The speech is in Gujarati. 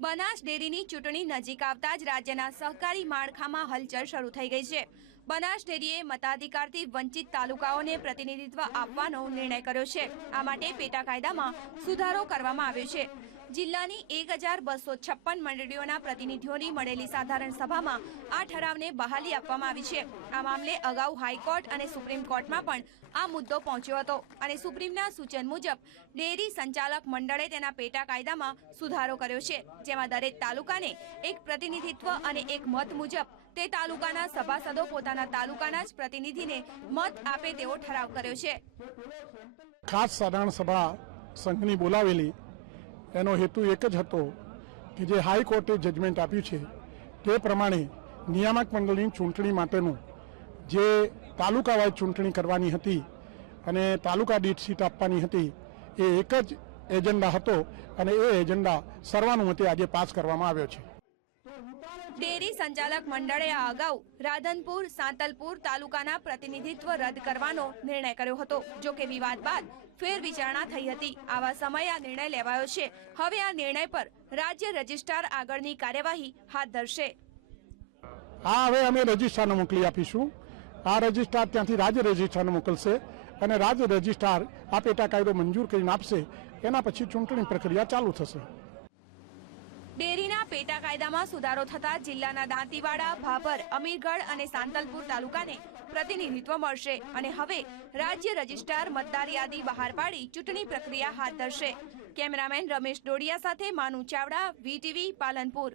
બનાસ ડેરીની ચૂંટણી નજીક આવતા જ રાજ્યના સહકારી માળખામાં હલચલ શરૂ થઈ ગઈ છે. બનાસ ડેરીએ મતાધિકારથી વંચિત તાલુકાઓને પ્રતિનિધિત્વ આપવાનો નિર્ણય કર્યો છે. આ માટે પેટા કાયદામાં સુધારો કરવામાં આવ્યો છે. જિલ્લાની એક હજાર બસો છપ્પન મંડળીઓના પ્રતિનિધિઓની મળેલી સાધારણ સભામાં આ ઠરાવને બહાલી આપવામાં આવી છે. આ મામલે અગાઉ હાઈકોર્ટ અને સુપ્રીમ કોર્ટમાં પણ આ મુદ્દો પહોંચ્યો હતો અને સુપ્રીમના સૂચન મુજબ ડેરી સંચાલક મંડળે તેના પેટા કાયદામાં સુધારો કર્યો છે, જેમાં દરેક તાલુકાને એક પ્રતિનિધિત્વ અને એક મત મુજબ તે તાલુકાના સભાસદો પોતાના તાલુકાના જ પ્રતિનિધિને મત આપે તેવો ઠરાવ કર્યો છે. ખાસ સાધારણ સભા સંઘની બોલાવેલી એનો હેતુ એક જ હતો કે જે હાઈકોર્ટે જજમેન્ટ આપ્યું છે તે પ્રમાણે નિયામક મંડળની ચૂંટણી માટેનું જે તાલુકાવાઇઝ ચૂંટણી કરવાની હતી અને તાલુકા દીઠ સીટ આપવાની હતી, એ એક જ એજન્ડા હતો અને એ એજન્ડા સર્વાનુમતે આજે પાસ કરવામાં આવ્યો છે. ડેરી સંચાલક મંડળે આ અગાઉ રાધનપુર, સાંતલપુર તાલુકાના પ્રતિનિધિત્વ રદ કરવાનો નિર્ણય કર્યો હતો. જો કે વિવાદ બાદ ફેર વિચારણા થઈ હતી. આવા સમયે આ નિર્ણય લેવાયો છે. હવે આ નિર્ણય પર રાજ્ય રજિસ્ટ્રાર આગળની કાર્યવાહી હાથ ધરશે. આ હવે અમે રજિસ્ટ્રારને મોકલી આપીશું. આ રજિસ્ટ્રાર ત્યાંથી રાજ્ય રજિસ્ટ્રારને મોકલશે અને રાજ્ય રજિસ્ટ્રાર આ પેટા કાયદો મંજૂર કરીને આપશે. એના પછી ચૂંટણી પ્રક્રિયા ચાલુ થશે. ડેરીના પેટા કાયદામાં સુધારો થતા જિલ્લાના દાંતીવાડા, ભાભર, અમીરગઢ અને સાંતલપુર તાલુકાને પ્રતિનિધિત્વ મળશે અને હવે રાજ્ય રજિસ્ટ્રાર મતદાર યાદી બહાર પાડી ચૂંટણી પ્રક્રિયા હાથ ધરશે. કેમેરામેન રમેશ ડોડિયા સાથે માનુ ચાવડા, વીટીવી પાલનપુર.